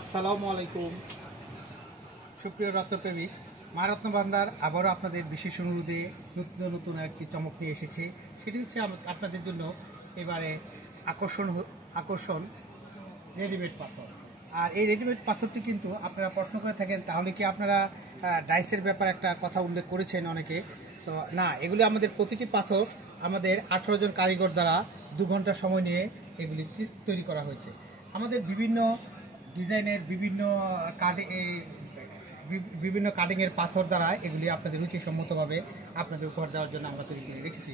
আসসালামু আলাইকুম সুপ্রিয় রত্নপ্রেমিক। মা রত্ন ভান্ডার আবারও আপনাদের বিশেষ অনুরোধে নতুন নতুন একটি চমক নিয়ে এসেছে। সেটি হচ্ছে আপনাদের জন্য এবারে আকর্ষণ রেডিমেড পাথর। আর এই রেডিমেড পাথরটি কিন্তু আপনারা প্রশ্ন করে থাকেন, তাহলে কি আপনারা ডাইসের ব্যাপারে একটা কথা উল্লেখ করেছেন অনেকে। তো না, এগুলি আমাদের প্রতিটি পাথর আমাদের 18 জন কারিগর দ্বারা 2 ঘন্টা সময় নিয়ে এগুলি তৈরি করা হয়েছে। আমাদের বিভিন্ন ডিজাইনের বিভিন্ন কাটিংয়ের পাথর দ্বারা এগুলি আপনাদের রুচিসম্মতভাবে আপনাদের উপহার দেওয়ার জন্য আমরা তৈরি করে রেখেছি।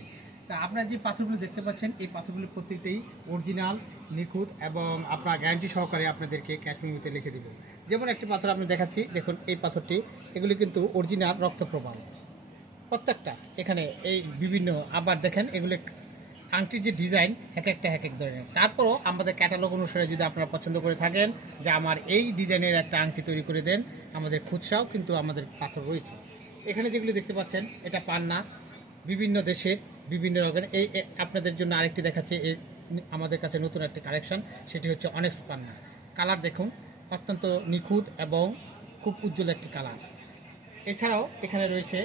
তা আপনারা যে পাথরগুলো দেখতে পাচ্ছেন, এই পাথরগুলি প্রত্যেকটাই অরিজিনাল, নিখুঁত এবং আপনার গ্যারান্টি সহকারে আপনাদেরকে ক্যাশ মেমোতে লিখে দেব। যেমন একটি পাথর আমি দেখাচ্ছি, দেখুন এই পাথরটি, এগুলি কিন্তু অরিজিনাল রক্তপ্রবাহ প্রত্যেকটা। এখানে এই বিভিন্ন আবার দেখেন, এগুলি আংটির যে ডিজাইন এক এক ধরনের। তারপরও আমাদের ক্যাটালগ অনুসারে যদি আপনারা পছন্দ করে থাকেন যে আমার এই ডিজাইনের একটা আংটি তৈরি করে দেন, আমাদের খুচরাও কিন্তু আমাদের পাথর রয়েছে। এখানে যেগুলি দেখতে পাচ্ছেন এটা পান্না, বিভিন্ন দেশের বিভিন্ন রকমের। এই আপনাদের জন্য আরেকটি দেখাচ্ছে, আমাদের কাছে নতুন একটি কালেকশন, সেটি হচ্ছে অনেক্স পান্না। কালার দেখুন, অত্যন্ত নিখুঁত এবং খুব উজ্জ্বল একটি কালার। এছাড়াও এখানে রয়েছে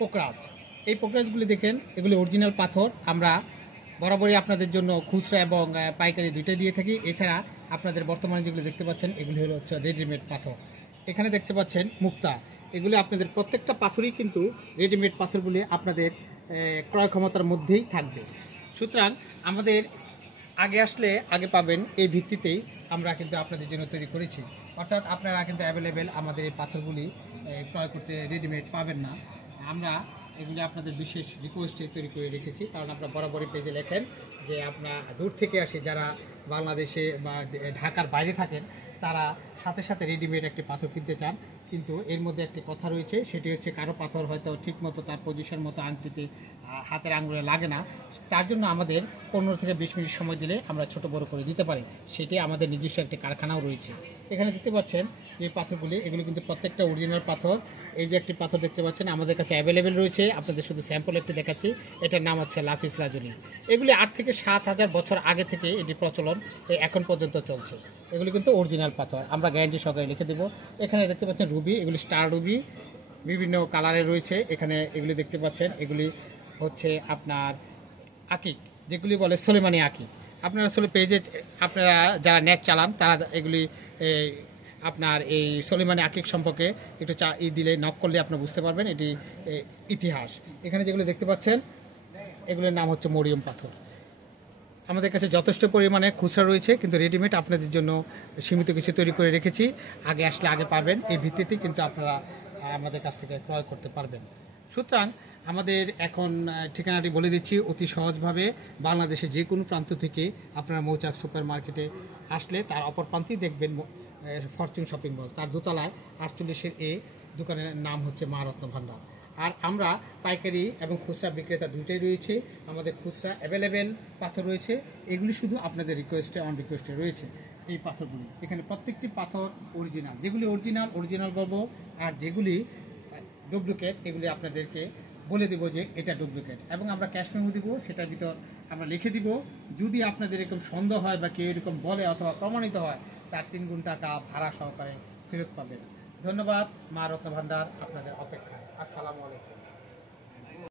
পোকরাজ। এই পোকরাজগুলি দেখেন, এগুলি অরিজিনাল পাথর। আমরা বরাবরই আপনাদের জন্য খুচরা এবং পাইকারি দুইটাই দিয়ে থাকি। এছাড়া আপনাদের বর্তমানে যেগুলো দেখতে পাচ্ছেন, এগুলি হচ্ছে রেডিমেড পাথর। এখানে দেখতে পাচ্ছেন মুক্তা। এগুলি আপনাদের প্রত্যেকটা পাথরই কিন্তু রেডিমেড পাথরগুলি আপনাদের ক্রয় ক্ষমতার মধ্যেই থাকবে। সুতরাং আমাদের আগে আসলে আগে পাবেন, এই ভিত্তিতেই আমরা কিন্তু আপনাদের জন্য তৈরি করেছি। অর্থাৎ আপনারা কিন্তু অ্যাভেলেবেল আমাদের এই পাথরগুলি ক্রয় করতে রেডিমেড পাবেন না। আমরা এগুলি আপনাদের বিশেষ রিকোয়েস্টে তৈরি করে রেখেছি, কারণ আপনারা বরাবরই পেজে লেখেন যে আপনারা দূর থেকে আসে, যারা বাংলাদেশে বা ঢাকার বাইরে থাকেন, তারা সাথে সাথে রেডিমেড একটি পাথর কিনতে চান। কিন্তু এর মধ্যে একটি কথা রয়েছে, সেটি হচ্ছে কারো পাথর হয়তো ঠিকমতো তার পজিশন মতো আংটিতে হাতের আঙুলে লাগে না। তার জন্য আমাদের 15 থেকে 20 মিনিট সময় দিলে আমরা ছোট বড় করে দিতে পারি। সেটি আমাদের নিজস্ব একটি কারখানাও রয়েছে। এখানে দেখতে পাচ্ছেন যে পাথরগুলি, এগুলি কিন্তু প্রত্যেকটা অরিজিনাল পাথর। এই যে একটি পাথর দেখতে পাচ্ছেন আমাদের কাছে অ্যাভেলেবেল রয়েছে, আপনাদের শুধু স্যাম্পল একটি দেখাচ্ছি। এটার নাম হচ্ছে লাফিস লাজুলি। এগুলি 8 থেকে 7,000 বছর আগে থেকে এটি প্রচলন এখন পর্যন্ত চলছে। এগুলি কিন্তু অরিজিনাল পাথর, আমরা গ্যারান্টি সহকারে লিখে দেবো। এখানে দেখতে পাচ্ছেন রুবি, এগুলি স্টার রুবি, বিভিন্ন কালারে রয়েছে। এখানে এগুলি দেখতে পাচ্ছেন, এগুলি হচ্ছে আপনার আকিক, যেগুলি বলে সোলেমানি আকিক। আপনারা আসলে পেজে আপনারা যারা নেট চালান, তারা এগুলি আপনার এই সোলেমানি আকিক সম্পর্কে একটু দিলে নক করলে আপনারা বুঝতে পারবেন এটি ইতিহাস। এখানে যেগুলো দেখতে পাচ্ছেন, এগুলোর নাম হচ্ছে মরিয়ম পাথর। আমাদের কাছে যথেষ্ট পরিমাণে খুচরা রয়েছে, কিন্তু রেডিমেড আপনাদের জন্য সীমিত কিছু তৈরি করে রেখেছি। আগে আসলে আগে পাবেন, এই ভিত্তিতে কিন্তু আপনারা আমাদের কাছ থেকে ক্রয় করতে পারবেন। সুতরাং আমাদের এখন ঠিকানাটি বলে দিচ্ছি অতি সহজভাবে। বাংলাদেশের যে কোনো প্রান্ত থেকে আপনারা মৌচাক সুপার মার্কেটে আসলে তার অপর প্রান্তেই দেখবেন ফরচুন শপিং মল, তার দোতলায় 48-এর এ দোকানের নাম হচ্ছে মা রত্ন ভান্ডার। আর আমরা পাইকারি এবং খুচরা বিক্রেতা দুইটাই রয়েছে। আমাদের খুচরা অ্যাভেলেবেল পাথর রয়েছে, এগুলি শুধু আপনাদের রিকোয়েস্টে অন রিকোয়েস্টে রয়েছে এই পাথরগুলি। এখানে প্রত্যেকটি পাথর অরিজিনাল, যেগুলি অরিজিনাল বলবো, আর যেগুলি ডুপ্লিকেট এগুলি আপনাদেরকে বলে দেবো যে এটা ডুপ্লিকেট, এবং আমরা ক্যাশ মেমো দিব, সেটার ভিতর আমরা লিখে দিব। যদি আপনাদের এরকম সন্দেহ হয় বা কেউ এরকম বলে অথবা প্রমাণিত হয়, তার 3 গুণ টাকা ভাড়া সহকারে ফেরত পাবেন। ধন্যবাদ। মা রত্ন ভান্ডার আপনাদের অপেক্ষায়। আসসালামু আলাইকুম।